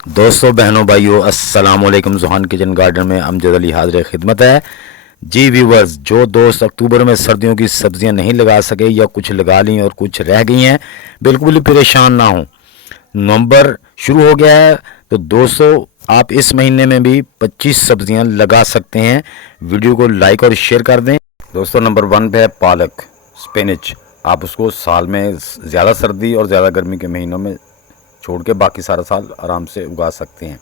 दोस्तों बहनों भाइयों अस्सलाम वालेकुम। ज़ुहान किचन गार्डन में अमजद अली हाज़िर खिदमत है। जी व्यूवर्स, जो दोस्त अक्टूबर में सर्दियों की सब्जियां नहीं लगा सके या कुछ लगा ली और कुछ रह गई हैं, बिल्कुल भी परेशान ना हो। नवंबर शुरू हो गया है, तो दोस्तों आप इस महीने में भी 25 सब्जियां लगा सकते हैं। वीडियो को लाइक और शेयर कर दें। दोस्तों नंबर 1 पे है पालक, स्पिनच। आप उसको साल में ज़्यादा सर्दी और ज़्यादा गर्मी के महीनों में छोड़ के बाकी सारा साल आराम से उगा सकते हैं।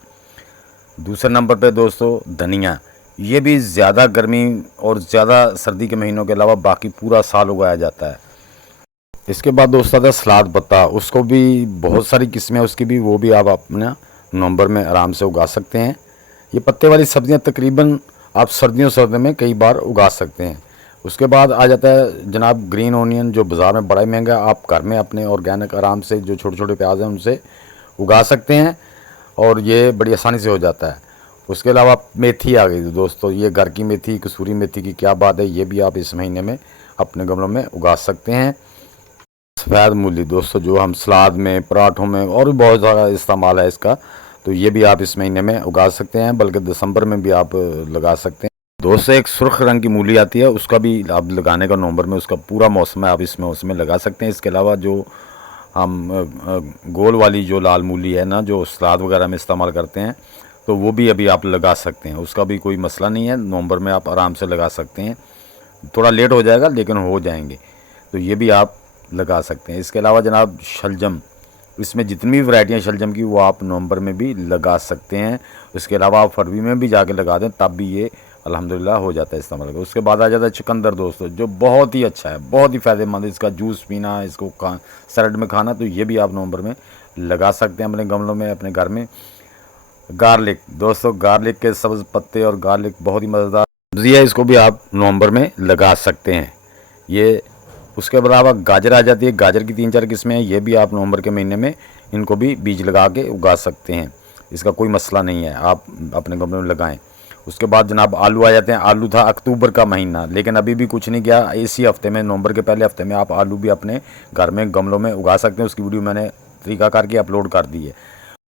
दूसरे नंबर पे दोस्तों धनिया, ये भी ज़्यादा गर्मी और ज़्यादा सर्दी के महीनों के अलावा बाकी पूरा साल उगाया जाता है। इसके बाद दोस्तों आता है सलाद पत्ता, उसको भी बहुत सारी किस्में उसकी भी, वो भी आप अपना नवंबर में आराम से उगा सकते हैं। ये पत्ते वाली सब्जियां तकरीबन आप सर्दियों में कई बार उगा सकते हैं। उसके बाद आ जाता है जनाब ग्रीन ओनियन, जो बाज़ार में बड़ा ही महंगा है। आप घर में अपने ऑर्गेनिक आराम से जो छोटे छोटे प्याज हैं उनसे उगा सकते हैं और ये बड़ी आसानी से हो जाता है। उसके अलावा मेथी आ गई दोस्तों, ये घर की मेथी, कसूरी मेथी की क्या बात है, ये भी आप इस महीने में अपने गमलों में उगा सकते हैं। सफ़ेद मूली दोस्तों, जो हम सलाद में, पराठों में और भी बहुत सारा इस्तेमाल है इसका, तो ये भी आप इस महीने में उगा सकते हैं, बल्कि दिसंबर में भी आप लगा सकते हैं। दोस्तों एक सुर्ख रंग की मूली आती है, उसका भी आप लगाने का नवंबर में, उसका पूरा मौसम है, आप इस मौसम में लगा सकते हैं। इसके अलावा जो हम गोल वाली जो लाल मूली है ना, जो सलाद वगैरह में इस्तेमाल करते हैं, तो वो भी अभी आप लगा सकते हैं। उसका भी कोई मसला नहीं है, नवंबर में आप आराम से लगा सकते हैं। थोड़ा लेट हो जाएगा लेकिन हो जाएंगे, तो ये भी आप लगा सकते हैं। इसके अलावा जनाब शलजम, इसमें जितनी भी वैरायटियाँ शलजम की वो आप नवंबर में भी लगा सकते हैं। उसके अलावा आप फरवरी में भी जाके लगा दें, तब भी ये अल्हम्दुलिल्लाह हो जाता है इस्तेमाल का। उसके बाद आ जाता है चुकंदर दोस्तों, जो बहुत ही अच्छा है, बहुत ही फ़ायदेमंद है। इसका जूस पीना, इसको सलाद में खाना, तो ये भी आप नवंबर में लगा सकते हैं अपने गमलों में, अपने घर में। गार्लिक दोस्तों, गार्लिक के सब्ज़ पत्ते और गार्लिक बहुत ही मज़ेदार सब्ज़ी है, इसको भी आप नवंबर में लगा सकते हैं। ये उसके अलावा गाजर आ जाती है, गाजर की 3-4 किस्में हैं, ये भी आप नवंबर के महीने में इनको भी बीज लगा के उगा सकते हैं। इसका कोई मसला नहीं है, आप अपने गमले में लगाएं। उसके बाद जनाब आलू आ जाते हैं। आलू था अक्टूबर का महीना, लेकिन अभी भी कुछ नहीं किया। इसी हफ्ते में, नवंबर के पहले हफ्ते में आप आलू भी अपने घर में गमलों में उगा सकते हैं। उसकी वीडियो मैंने तरीकाकार की अपलोड कर दी है।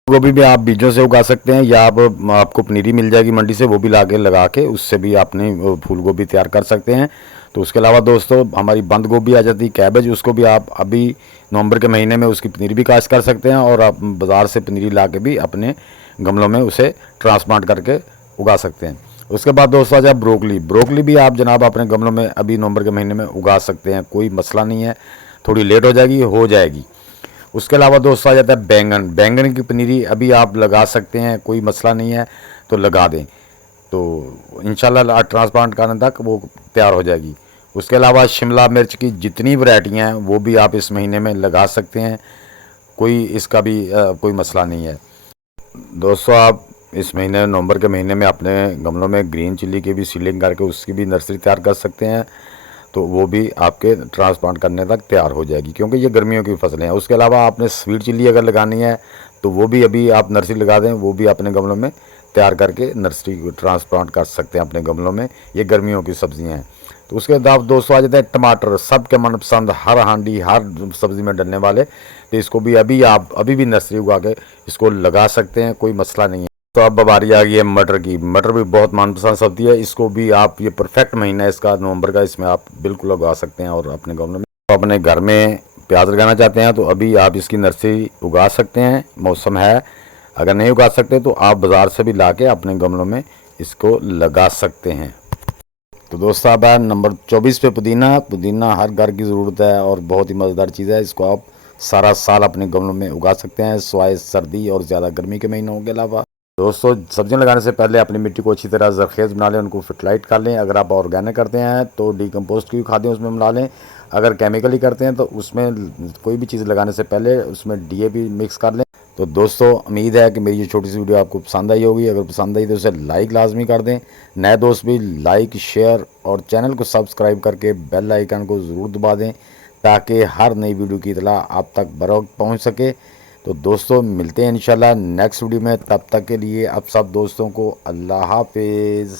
गोभी भी आप बीजों से उगा सकते हैं, या आप आपको पनीरी मिल जाएगी मंडी से, वो भी ला के लगा के उससे भी आपने फूल गोभी तैयार कर सकते हैं। तो उसके अलावा दोस्तों हमारी बंद गोभी आ जाती है, कैबेज, उसको भी आप अभी नवंबर के महीने में उसकी पनीरी भी काश्त कर सकते हैं, और आप बाज़ार से पनीरी ला के भी अपने गमलों में उसे ट्रांसप्लांट करके उगा सकते हैं। उसके बाद दोस्तों आ जाए ब्रोकली। ब्रोकली भी आप जनाब अपने गमलों में अभी नवंबर के महीने में उगा सकते हैं, कोई मसला नहीं है। थोड़ी लेट हो जाएगी, हो जाएगी। उसके अलावा दोस्तों आ जाता है बैंगन। बैंगन की पनीरी अभी आप लगा सकते हैं, कोई मसला नहीं है, तो लगा दें, तो इंशाल्लाह ट्रांसप्लांट करने तक वो तैयार हो जाएगी। उसके अलावा शिमला मिर्च की जितनी वैरायटियाँ हैं वो भी आप इस महीने में लगा सकते हैं, कोई इसका भी कोई मसला नहीं है। दोस्तों आप इस महीने नवंबर के महीने में अपने गमलों में ग्रीन चिल्ली की भी सीलिंग करके उसकी भी नर्सरी तैयार कर सकते हैं, तो वो भी आपके ट्रांसप्लांट करने तक तैयार हो जाएगी, क्योंकि ये गर्मियों की फसलें हैं। उसके अलावा आपने स्वीट चिल्ली अगर लगानी है तो वो भी अभी आप नर्सरी लगा दें, वो भी अपने गमलों में तैयार करके नर्सरी ट्रांसप्लांट कर सकते हैं अपने गमलों में। ये गर्मियों की सब्जियां हैं। तो उसके बाद दोस्तों आ जाते हैं टमाटर, सबके मनपसंद, हर हांडी हर सब्ज़ी में डलने वाले, तो इसको भी अभी आप अभी भी नर्सरी उगा के इसको लगा सकते हैं, कोई मसला नहीं है। तो अब बारी आ गई है मटर की। मटर भी बहुत मनपसंद सब्जी है, इसको भी आप, ये परफेक्ट महीना है इसका नवंबर का, इसमें आप बिल्कुल उगा सकते हैं और अपने गमले में। तो अपने घर में प्याज लगाना चाहते हैं तो अभी आप इसकी नर्सरी उगा सकते हैं, मौसम है। अगर नहीं उगा सकते तो आप बाज़ार से भी ला के अपने गमलों में इसको लगा सकते हैं। तो दोस्तों अब है नंबर 24 पे पुदीना। पुदीना हर घर की ज़रूरत है और बहुत ही मज़ेदार चीज़ है, इसको आप सारा साल अपने गमलों में उगा सकते हैं, सिवाय सर्दी और ज़्यादा गर्मी के महीनों के अलावा। दोस्तों सब्जियां लगाने से पहले अपनी मिट्टी को अच्छी तरह जरखेज़ बना लें, उनको फर्टिलाइट कर लें। अगर आप ऑर्गेनिक करते हैं तो डीकम्पोस्ट की खादें उसमें मिला लें। अगर केमिकली करते हैं तो उसमें कोई भी चीज़ लगाने से पहले उसमें डीएपी मिक्स कर लें। तो दोस्तों उम्मीद है कि मेरी ये छोटी सी वीडियो आपको पसंद आई होगी। अगर पसंद आई तो उसे लाइक लाजमी कर दें। नए दोस्त भी लाइक, शेयर और चैनल को सब्सक्राइब करके बेल आइकन को ज़रूर दबा दें, ताकि हर नई वीडियो की इतला आप तक बरवक्त पहुँच सके। तो दोस्तों मिलते हैं इंशाल्लाह नेक्स्ट वीडियो में, तब तक के लिए आप सब दोस्तों को अल्लाह हाफिज़।